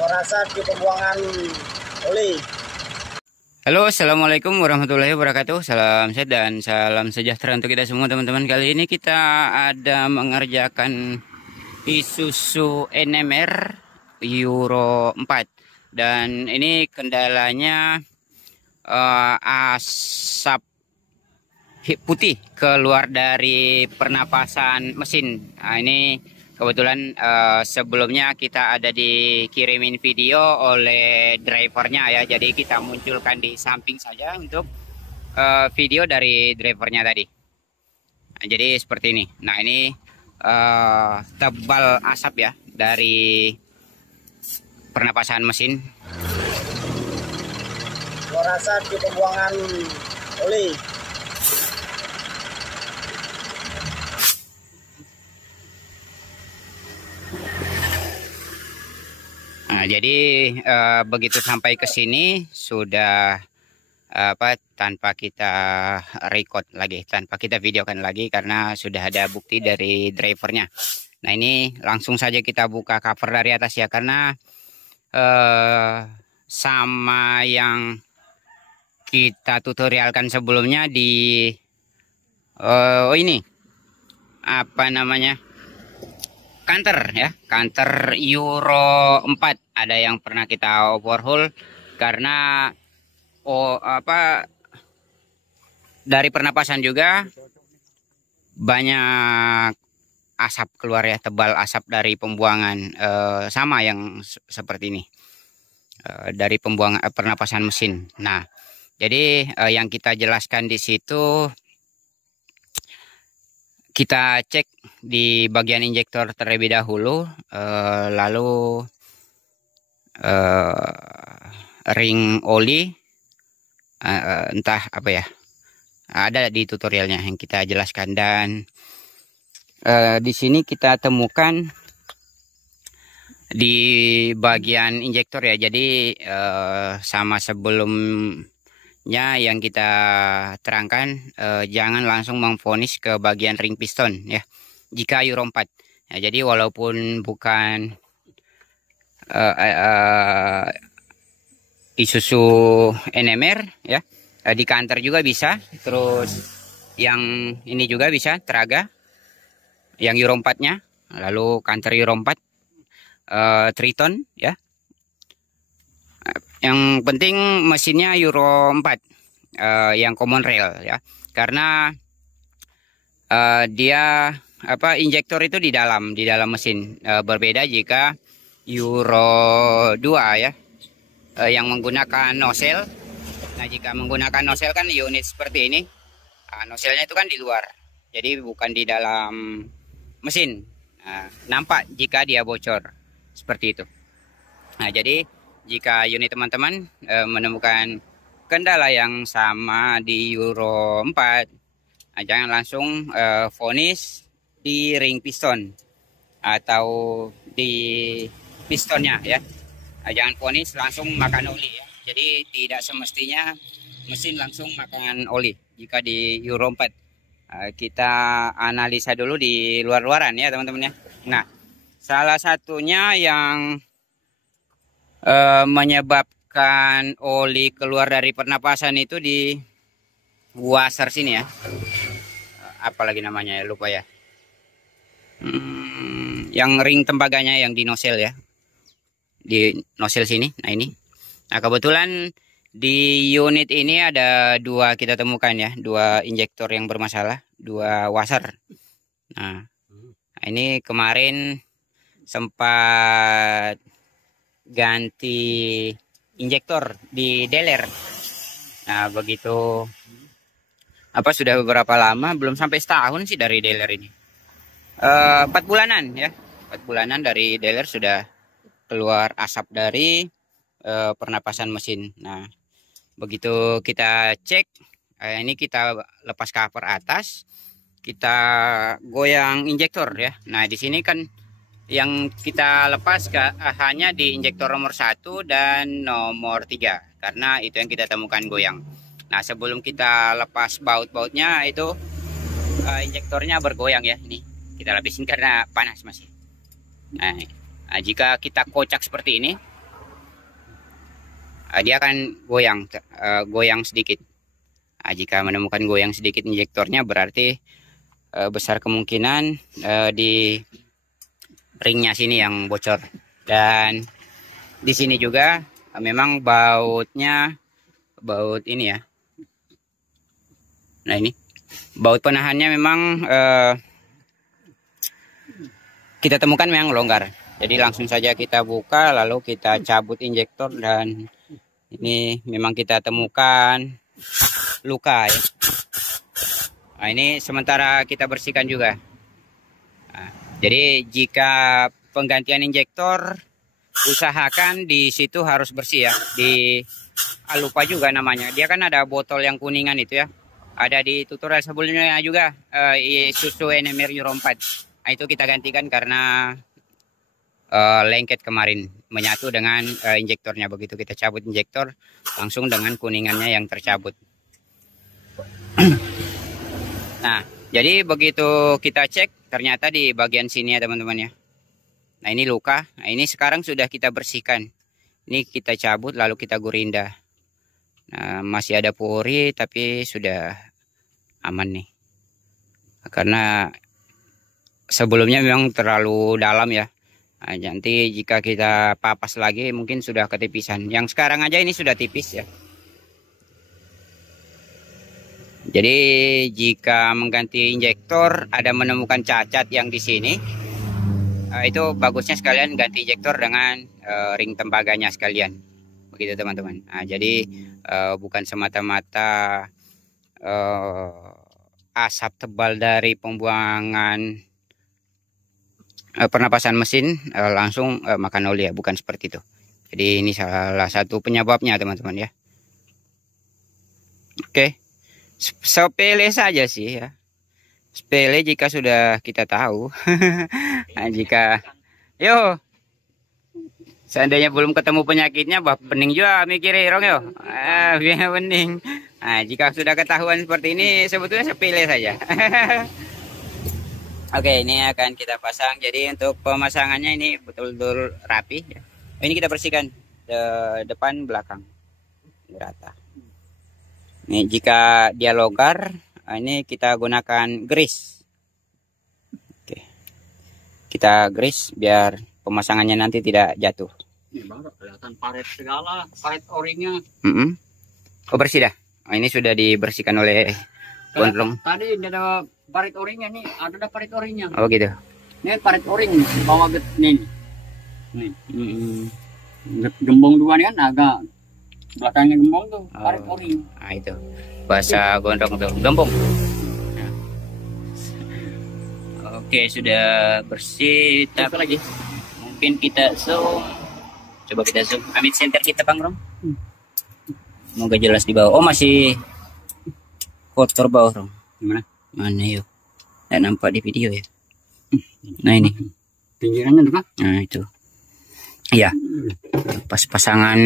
Rasa di pembuangan oli. Halo, assalamualaikum warahmatullahi wabarakatuh. Salam sehat dan salam sejahtera untuk kita semua teman-teman. Kali ini kita ada mengerjakan Isuzu NMR Euro 4 dan ini kendalanya asap putih keluar dari pernapasan mesin. Nah, ini kebetulan sebelumnya kita ada dikirimin video oleh drivernya ya, jadi kita munculkan di samping saja untuk video dari drivernya tadi. Nah, jadi seperti ini. Nah, ini tebal asap ya dari pernapasan mesin. Rasa di pembuangan oli. Nah, jadi begitu sampai ke sini sudah tanpa kita record lagi, tanpa kita videokan lagi karena sudah ada bukti dari drivernya. Nah, ini langsung saja kita buka cover dari atas ya, karena sama yang kita tutorialkan sebelumnya di ini apa namanya, kanter ya, kanter Euro 4 ada yang pernah kita overhaul karena dari pernapasan juga banyak asap keluar ya, tebal asap dari pembuangan sama yang seperti ini dari pembuangan pernapasan mesin. Nah, jadi yang kita jelaskan di situ, kita cek di bagian injektor terlebih dahulu, lalu ring oli, entah apa ya, ada di tutorialnya yang kita jelaskan. Dan di sini kita temukan di bagian injektor ya, jadi sama sebelumnya yang kita terangkan, jangan langsung memvonis ke bagian ring piston ya jika Euro 4 ya. Jadi walaupun bukan Isuzu NMR ya, di kanter juga bisa, terus yang ini juga bisa, Traga yang Euro 4 nya, lalu kanter Euro 4 Triton ya. Yang penting mesinnya Euro 4 yang common rail ya, karena dia injektor itu di dalam mesin. Berbeda jika Euro 2 ya, yang menggunakan nozzle. Nah, jika menggunakan nozzle kan unit seperti ini, nozzle-nya itu kan di luar, jadi bukan di dalam mesin. Nampak jika dia bocor seperti itu. Nah, jadi jika unit teman-teman menemukan kendala yang sama di Euro 4, jangan langsung vonis di ring piston atau di pistonnya ya. Jangan vonis langsung makan oli ya. Jadi tidak semestinya mesin langsung makan oli jika di Euro 4. Kita analisa dulu di luar-luaran ya teman-teman ya. Nah, salah satunya yang menyebabkan oli keluar dari pernapasan itu di washer sini ya. Apalagi namanya ya, lupa ya. Yang ring tembaganya yang di nozzle ya, di nozzle sini. Nah, ini. Nah, kebetulan di unit ini ada dua kita temukan ya, dua injektor yang bermasalah, dua washer. Nah, ini kemarin sempat ganti injektor di dealer. Nah, begitu sudah beberapa lama, belum sampai setahun sih dari dealer ini, 4 bulanan ya, 4 bulanan dari dealer sudah keluar asap dari pernapasan mesin. Nah, begitu kita cek, ini kita lepas cover atas, kita goyang injektor ya. Nah, di sini kan yang kita lepas hanya di injektor nomor 1 dan nomor 3, karena itu yang kita temukan goyang. Nah, sebelum kita lepas baut-bautnya itu injektornya bergoyang ya. Ini kita lapisin karena panas masih. Nah, jika kita kocak seperti ini, dia akan goyang sedikit. Nah, jika menemukan goyang sedikit injektornya, berarti besar kemungkinan di ringnya sini yang bocor. Dan di sini juga memang baut ini ya. Nah, ini baut penahannya memang kita temukan memang longgar. Jadi langsung saja kita buka, lalu kita cabut injektor, dan ini memang kita temukan luka ya. Nah, ini sementara kita bersihkan juga. Nah, jadi jika penggantian injektor, usahakan di situ harus bersih ya. Lupa juga namanya. Dia kan ada botol yang kuningan itu ya. Ada di tutorial sebelumnya juga, Isuzu NMR Euro 4. Nah, itu kita gantikan karena lengket kemarin, menyatu dengan injektornya. Begitu kita cabut injektor, langsung dengan kuningannya yang tercabut. Nah, jadi begitu kita cek, ternyata di bagian sini ya teman-teman ya. Nah, ini luka. Nah, ini sekarang sudah kita bersihkan. Ini kita cabut lalu kita gurinda. Nah, masih ada pori tapi sudah aman nih. Karena sebelumnya memang terlalu dalam ya. Nah, nanti jika kita papas lagi mungkin sudah ketipisan. Yang sekarang aja ini sudah tipis ya. Jadi jika mengganti injektor ada menemukan cacat yang di sini, itu bagusnya sekalian ganti injektor dengan ring tembaganya sekalian, begitu teman-teman. Nah, jadi bukan semata-mata asap tebal dari pembuangan pernapasan mesin langsung makan oli ya, bukan seperti itu. Jadi ini salah satu penyebabnya teman-teman ya. Oke. Sepele saja sih ya. Sepele jika sudah kita tahu. Nah, jika seandainya belum ketemu penyakitnya, bah pening juga mikirnya rong yo. Biar pening. Nah, jika sudah ketahuan seperti ini, sebetulnya sepele saja. Oke, ini akan kita pasang. Jadi untuk pemasangannya ini betul-betul rapi ya. Ini kita bersihkan depan belakang rata. Nih, jika dia longgar, ini kita gunakan grease. Oke. Kita grease biar pemasangannya nanti tidak jatuh. Ini baru kelihatan paret segala, paret oringnya. Oh, bersih dah. Oh, ini sudah dibersihkan oleh Gondrong. Tadi ada paret oringnya nih, ada paret oringnya. Oh gitu. Ini paret oring bawah nih. Nih. Gembong dua nih kan agak belakangnya gembong tuh, paret oring. Nah, itu bahasa Gondrong tuh, gembong. Nah. Oke, sudah bersih. Tapi lagi mungkin kita zoom. Coba kita zoom. Amit center kita Bang Rom. Semoga jelas di bawah. Oh, masih kotor bawah Rom. Gimana? Mana yuk? Tidak nampak di video ya. Nah, ini pinggirannya juga. Nah, itu. Iya. Pas pasangan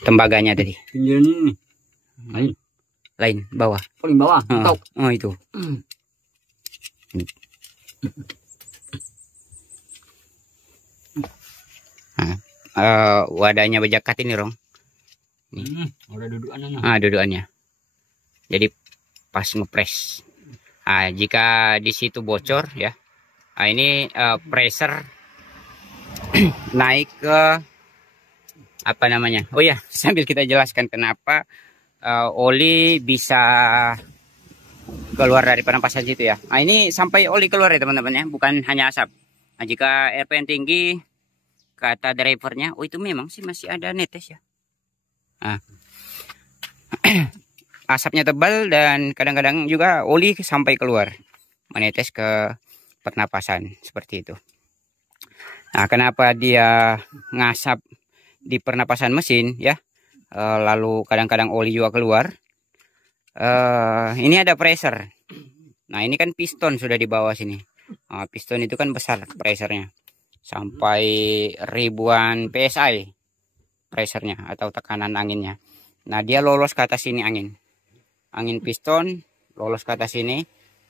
tembaganya tadi. Pinggiran ini. Lain bawah. Paling bawah. Oh, itu. Wadahnya bejakat ini, Rong. Ada dudukannya. Dudukannya. Jadi pas ngepres. Jika di situ bocor ya. Ini pressure naik ke apa namanya? Oh ya, sambil kita jelaskan kenapa oli bisa keluar dari penampasan situ ya. Ini sampai oli keluar ya teman-teman ya, bukan hanya asap. Nah, jika RPM tinggi, kata drivernya, oh itu memang sih masih ada netes ya. Asapnya tebal dan kadang-kadang juga oli sampai keluar, menetes ke pernapasan seperti itu. Nah, kenapa dia ngasap di pernapasan mesin ya? Lalu kadang-kadang oli juga keluar. Ini ada pressure. Nah, ini kan piston sudah di bawah sini. Piston itu kan besar pressernya, sampai ribuan PSI pressernya atau tekanan anginnya. Nah, dia lolos ke atas sini angin piston lolos ke atas sini.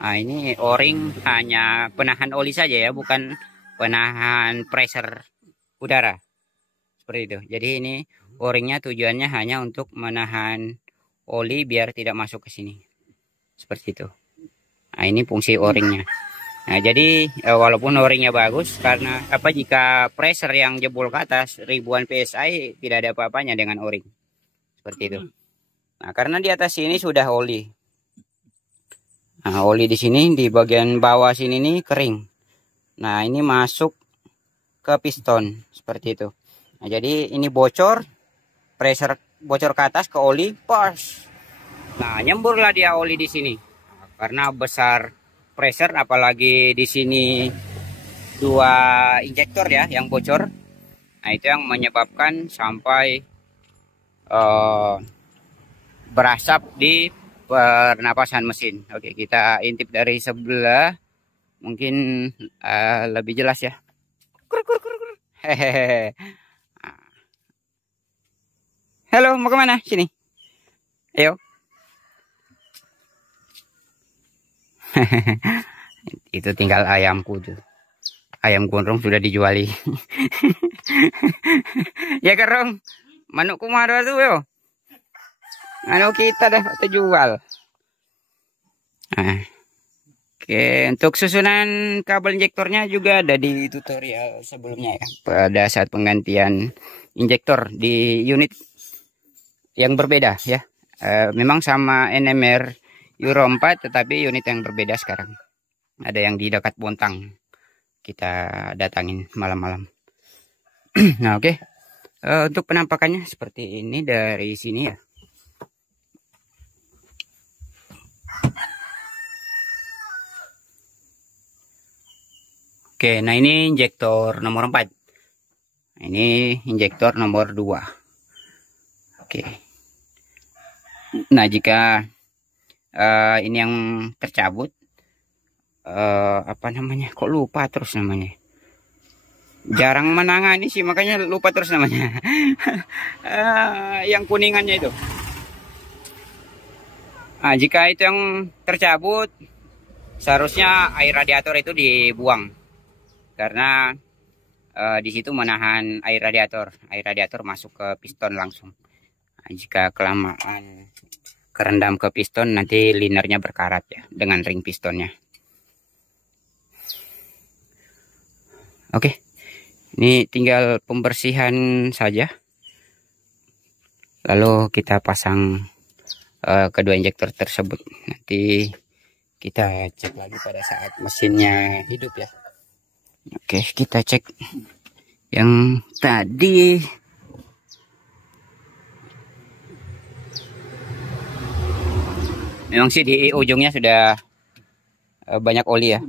Nah, ini O-ring hanya penahan oli saja ya, bukan penahan pressure udara seperti itu. Jadi ini o-ringnya tujuannya hanya untuk menahan oli biar tidak masuk ke sini. Seperti itu. Nah, ini fungsi o-ringnya. Nah, jadi walaupun o-ringnya bagus, karena jika pressure yang jebol ke atas ribuan PSI, tidak ada apa-apanya dengan o-ring. Seperti itu. Nah, karena di atas sini sudah oli. Nah, oli di sini di bagian bawah sini nih kering. Nah, ini masuk ke piston seperti itu. Nah, jadi ini bocor, pressure bocor ke atas ke oli, pas. Nah, nyemburlah dia oli di sini. Nah, karena besar pressure, apalagi di sini 2 injektor ya yang bocor. Nah, itu yang menyebabkan sampai berasap di pernapasan mesin. Oke, kita intip dari sebelah, mungkin lebih jelas ya. Hehehe. Halo, mau kemana? Sini. Ayo. Itu tinggal ayamku tuh. Ayam gondrong sudah dijuali. Ya kerong. Manukku marah tuh yo. Anu kita dah terjual. Nah. Oke, untuk susunan kabel injektornya juga ada di tutorial sebelumnya ya. Pada saat penggantian injektor di unit yang berbeda ya. Memang sama NMR Euro 4, tetapi unit yang berbeda sekarang. Ada yang di dekat Bontang. Kita datangin malam-malam. Nah, oke. Untuk penampakannya seperti ini dari sini ya. Oke, nah ini injektor nomor 4. Ini injektor nomor 2. Oke. Nah, jika ini yang tercabut, apa namanya? Kok lupa terus namanya? Jarang menangani sih, makanya lupa terus namanya. Yang kuningannya itu. Nah, jika itu yang tercabut, seharusnya air radiator itu dibuang. Karena di situ menahan air radiator. Air radiator masuk ke piston langsung. Nah, jika kelamaan kerendam ke piston, nanti linernya berkarat ya dengan ring pistonnya. Oke, ini tinggal pembersihan saja. Lalu kita pasang kedua injektor tersebut. Nanti kita cek lagi pada saat mesinnya hidup ya. Oke, kita cek yang tadi. Memang sih di ujungnya sudah banyak oli ya.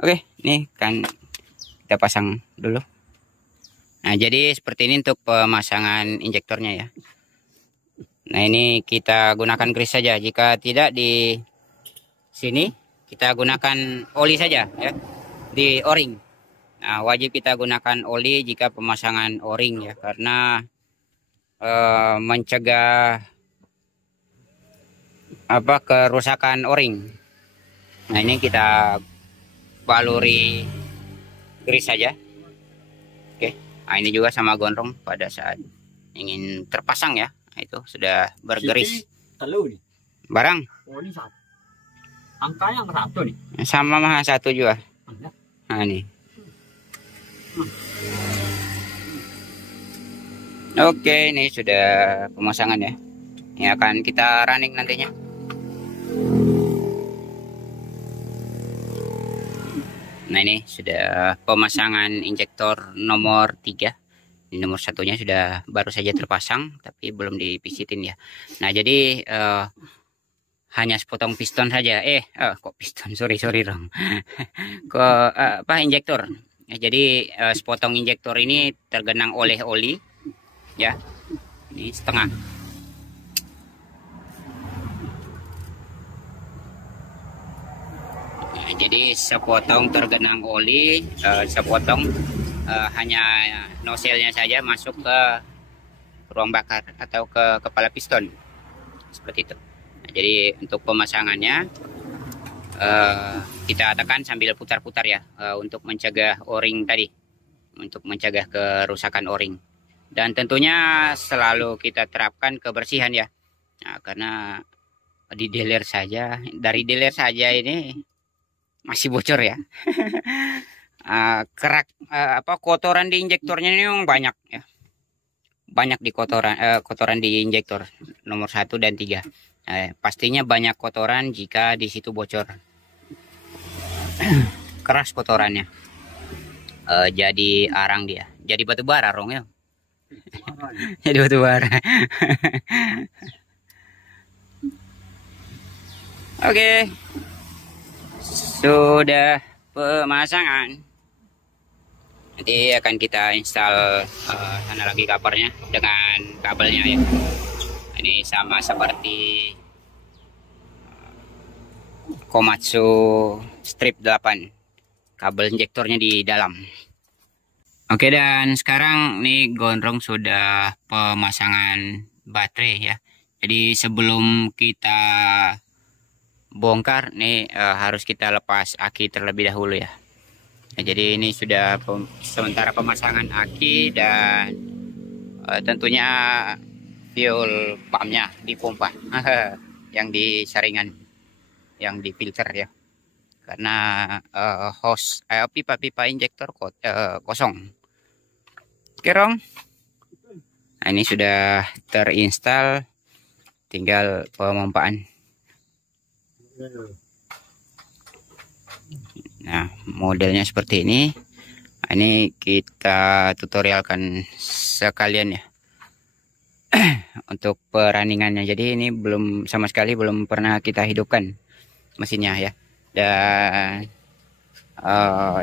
Oke, ini kan kita pasang dulu. Nah, jadi seperti ini untuk pemasangan injektornya ya. Nah, ini kita gunakan grease saja. Jika tidak di sini, kita gunakan oli saja ya. Di o-ring. Nah, wajib kita gunakan oli jika pemasangan o-ring ya, karena mencegah kerusakan o-ring. Nah, ini kita baluri grease saja. Oke. Nah, ini juga sama gondrong pada saat ingin terpasang ya. Nah, itu sudah bergeris. Barang. Oh, ini satu. Angkanya yang satu nih. Sama mah satu juga. Nah, ini. Oke, ini sudah pemasangan ya. Ini akan kita running nantinya. Nah, ini sudah pemasangan injektor nomor 3. Ini nomor satunya sudah baru saja terpasang, tapi belum dipisitin ya. Nah, jadi hanya sepotong piston saja. Kok piston? Sorry dong. Injektor. Ya, jadi sepotong injektor ini tergenang oleh oli, ya. Ini setengah. Nah, jadi sepotong tergenang oli, sepotong hanya noselnya saja masuk ke ruang bakar atau ke kepala piston, seperti itu. Jadi untuk pemasangannya kita tekan sambil putar-putar ya, untuk mencegah o-ring tadi, untuk mencegah kerusakan o-ring. Dan tentunya selalu kita terapkan kebersihan ya. Nah, karena di dealer saja, dari dealer saja ini masih bocor ya. Kotoran di injektornya ini memang banyak ya. Banyak di kotoran di injektor nomor 1 dan 3. Pastinya banyak kotoran jika di situ bocor. Keras kotorannya. Jadi arang dia. Jadi batu bara rong ya. Jadi batu bara. Oke. Sudah pemasangan. Nanti akan kita install sana lagi covernya dengan kabelnya ya. Ini sama seperti Komatsu strip 8. Kabel injektornya di dalam. Oke, dan sekarang nih gondrong sudah pemasangan baterai ya. Jadi sebelum kita bongkar nih harus kita lepas aki terlebih dahulu ya. Nah, jadi ini sudah sementara pemasangan aki dan tentunya fuel pumpnya dipompa yang di saringan, yang di filter ya. Karena pipa-pipa injektor kosong. Oke Rong. Nah, ini sudah terinstall, tinggal pemompaan. Nah, modelnya seperti ini. Nah, ini kita tutorialkan sekalian ya. Untuk perandingannya. Jadi ini sama sekali belum pernah kita hidupkan mesinnya ya. Dan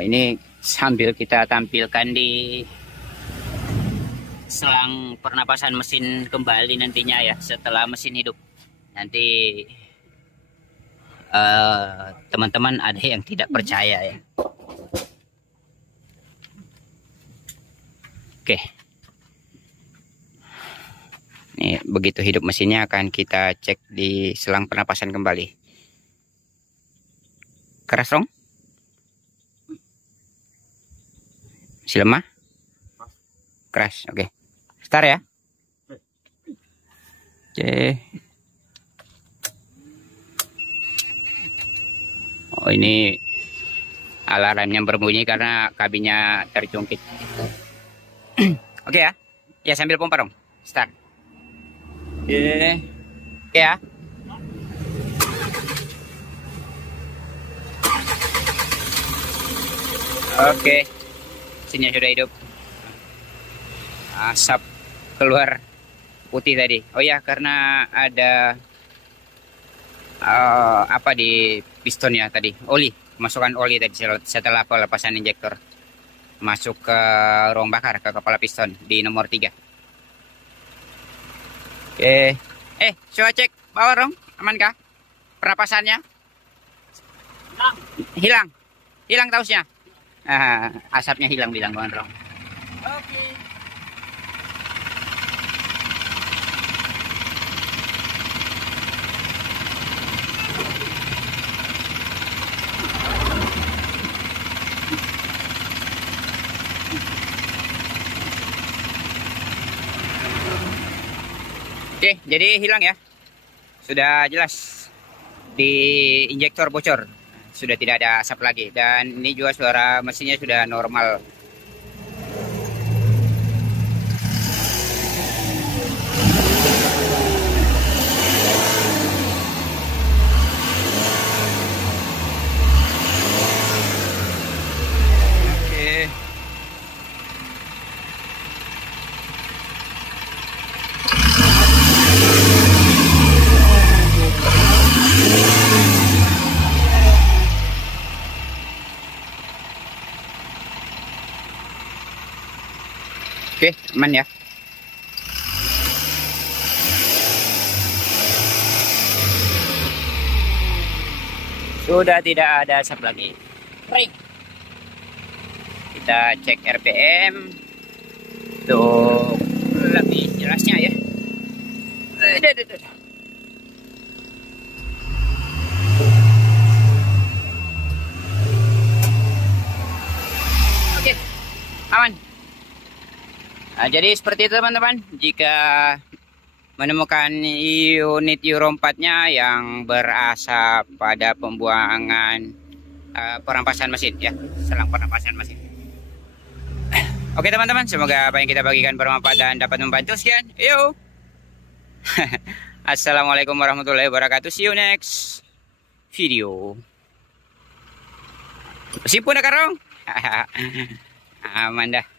ini sambil kita tampilkan di selang pernapasan mesin kembali nantinya ya, setelah mesin hidup. Nanti teman-teman ada yang tidak percaya ya. Oke. Nih, begitu hidup mesinnya akan kita cek di selang pernapasan kembali. Keras Rong? Masih lemah? Keras, oke. Start ya. Oke. Oh, ini alarmnya berbunyi karena kabinnya terjungkit. Oke ya. Ya, sambil pompa dong. Start. Oke. Oke ya. Oke, mesinnya sudah hidup. Asap keluar putih tadi. Oh ya, karena ada di pistonnya tadi, oli, masukkan oli tadi setelah pelepasan injektor, masuk ke ruang bakar, ke kepala piston di nomor 3. Oke, coba cek bawah dong, amankah pernapasannya? Hilang tausnya. Asapnya hilang bilang kawan Rong. Oke. Oke, jadi hilang ya. Sudah jelas di injektor bocor. Sudah tidak ada asap lagi, dan ini juga suara mesinnya sudah normal. Oke. Oke, aman ya. Sudah tidak ada asap lagi. Baik. Kita cek RPM untuk lebih jelasnya ya. Oke, aman. Nah, jadi seperti itu teman-teman, jika menemukan unit Euro 4-nya yang berasap pada pembuangan perampasan mesin ya, selang perampasan mesin. Oke teman-teman, semoga apa yang kita bagikan bermanfaat dan dapat membantu. Sekian, yuk. Assalamualaikum warahmatullahi wabarakatuh. See you next video. Simpun dah karong. Aman dah.